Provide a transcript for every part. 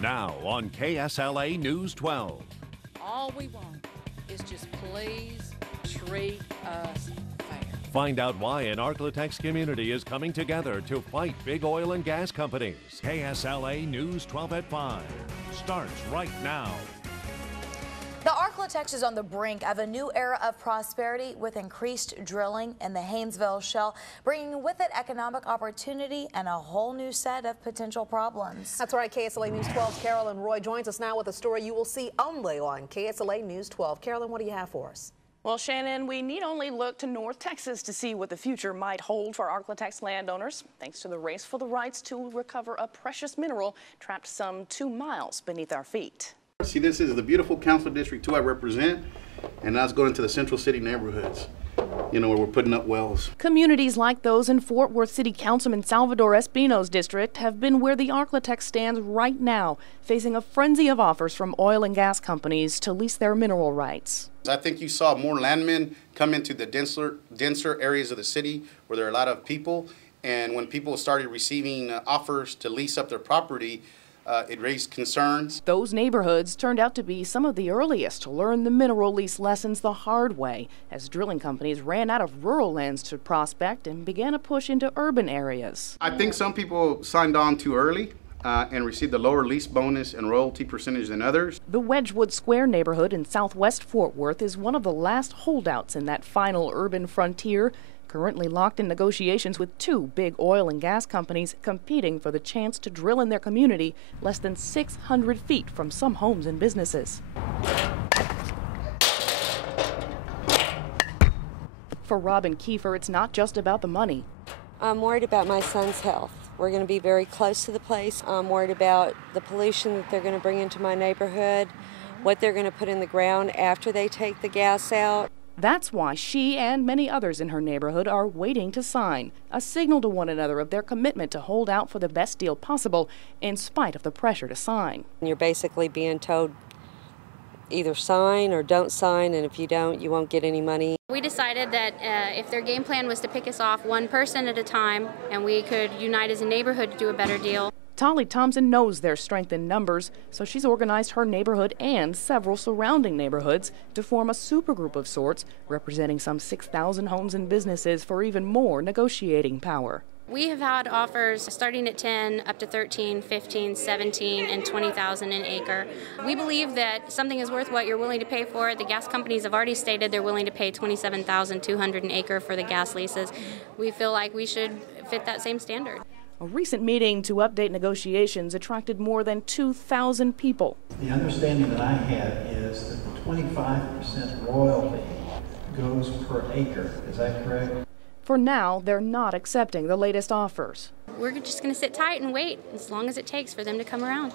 Now on KSLA News 12. All we want is just please treat us fair. Find out why an ArkLaTex community is coming together to fight big oil and gas companies. KSLA News 12 at 5 starts right now. The ArkLaTex is on the brink of a new era of prosperity with increased drilling in the Haynesville Shale, bringing with it economic opportunity and a whole new set of potential problems. That's right. KSLA News 12's Carolyn Roy joins us now with a story you will see only on KSLA News 12. Carolyn, what do you have for us? Well, Shannon, we need only look to North Texas to see what the future might hold for ArkLaTex landowners, thanks to the race for the rights to recover a precious mineral trapped some 2 miles beneath our feet. See, this is the beautiful Council District 2 I represent, and that's going into the Central City neighborhoods, where we're putting up wells. Communities like those in Fort Worth City Councilman Salvador Espino's district have been where the ArkLaTex stands right now, facing a frenzy of offers from oil and gas companies to lease their mineral rights. I think you saw more landmen come into the denser areas of the city where there are a lot of people, and when people started receiving offers to lease up their property, it raised concerns. Those neighborhoods turned out to be some of the earliest to learn the mineral lease lessons the hard way, as drilling companies ran out of rural lands to prospect and began a push into urban areas. I think some people signed on too early and received a lower lease bonus and royalty percentage than others. The Wedgwood Square neighborhood in southwest Fort Worth is one of the last holdouts in that final urban frontier, currently locked in negotiations with 2 big oil and gas companies competing for the chance to drill in their community less than 600 feet from some homes and businesses. For Robin Kiefer, it's not just about the money. I'm worried about my son's health. We're going to be very close to the place. I'm worried about the pollution that they're going to bring into my neighborhood, what they're going to put in the ground after they take the gas out. That's why she and many others in her neighborhood are waiting to sign, a signal to one another of their commitment to hold out for the best deal possible in spite of the pressure to sign. You're basically being told either sign or don't sign, and if you don't, you won't get any money. We decided that if their game plan was to pick us off one person at a time and we could unite as a neighborhood to do a better deal. Tolly Thompson knows their strength in numbers, so she's organized her neighborhood and several surrounding neighborhoods to form a supergroup of sorts, representing some 6,000 homes and businesses for even more negotiating power. We have had offers starting at 10 up to 13, 15, 17, and 20,000 an acre. We believe that something is worth what you're willing to pay for it. The gas companies have already stated they're willing to pay $27,200 an acre for the gas leases. We feel like we should fit that same standard. A recent meeting to update negotiations attracted more than 2,000 people. The understanding that I have is that the 25% royalty goes per acre. Is that correct? For now, they're not accepting the latest offers. We're just going to sit tight and wait as long as it takes for them to come around.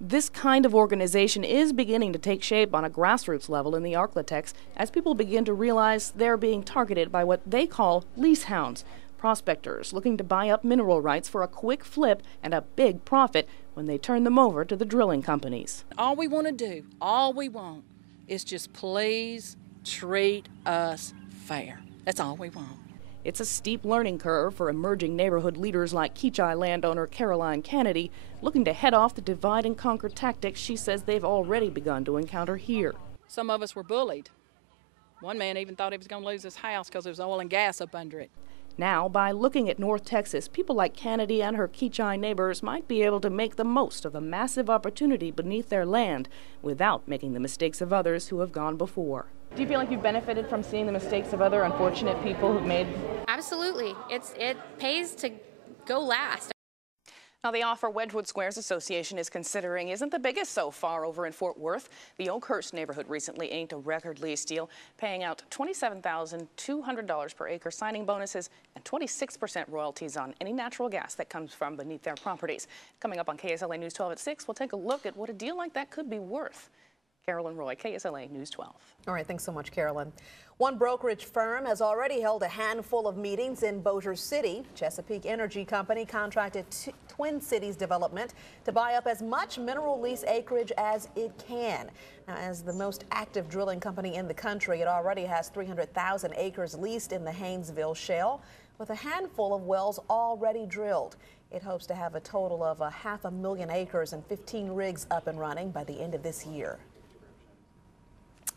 This kind of organization is beginning to take shape on a grassroots level in the ArkLaTex as people begin to realize they're being targeted by what they call lease hounds, prospectors looking to buy up mineral rights for a quick flip and a big profit when they turn them over to the drilling companies. All we want to do, all we want, is just please treat us fair. That's all we want. It's a steep learning curve for emerging neighborhood leaders like Keachai landowner Caroline Kennedy, looking to head off the divide and conquer tactics she says they've already begun to encounter here. Some of us were bullied. One man even thought he was going to lose his house because there was oil and gas up under it. Now, by looking at North Texas, people like Kennedy and her Keachai neighbors might be able to make the most of the massive opportunity beneath their land without making the mistakes of others who have gone before. Do you feel like you've benefited from seeing the mistakes of other unfortunate people who've made? Absolutely. It pays to go last. Now, the offer Wedgwood Squares Association is considering isn't the biggest so far over in Fort Worth. The Oakhurst neighborhood recently inked a record lease deal, paying out $27,200 per acre signing bonuses and 26% royalties on any natural gas that comes from beneath their properties. Coming up on KSLA News 12 at 6, we'll take a look at what a deal like that could be worth. Carolyn Roy, KSLA News 12. All right, thanks so much, Carolyn. One brokerage firm has already held a handful of meetings in Bossier City. Chesapeake Energy Company contracted Twin Cities Development to buy up as much mineral lease acreage as it can. Now, as the most active drilling company in the country, it already has 300,000 acres leased in the Haynesville Shale, with a handful of wells already drilled. It hopes to have a total of 500,000 acres and 15 rigs up and running by the end of this year.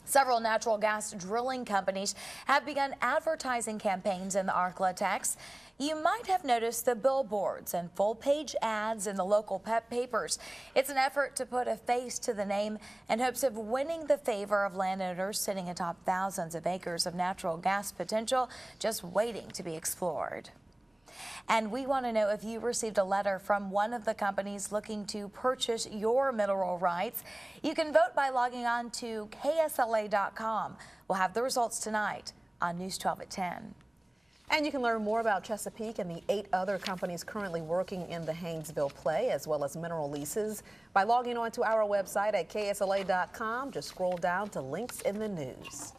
Several natural gas drilling companies have begun advertising campaigns in the ArkLaTex. You might have noticed the billboards and full-page ads in the local papers. It's an effort to put a face to the name in hopes of winning the favor of landowners sitting atop thousands of acres of natural gas potential just waiting to be explored. And we want to know if you received a letter from one of the companies looking to purchase your mineral rights. You can vote by logging on to KSLA.com. We'll have the results tonight on News 12 at 10. And you can learn more about Chesapeake and the 8 other companies currently working in the Haynesville play, as well as mineral leases, by logging on to our website at KSLA.com. Just scroll down to links in the news.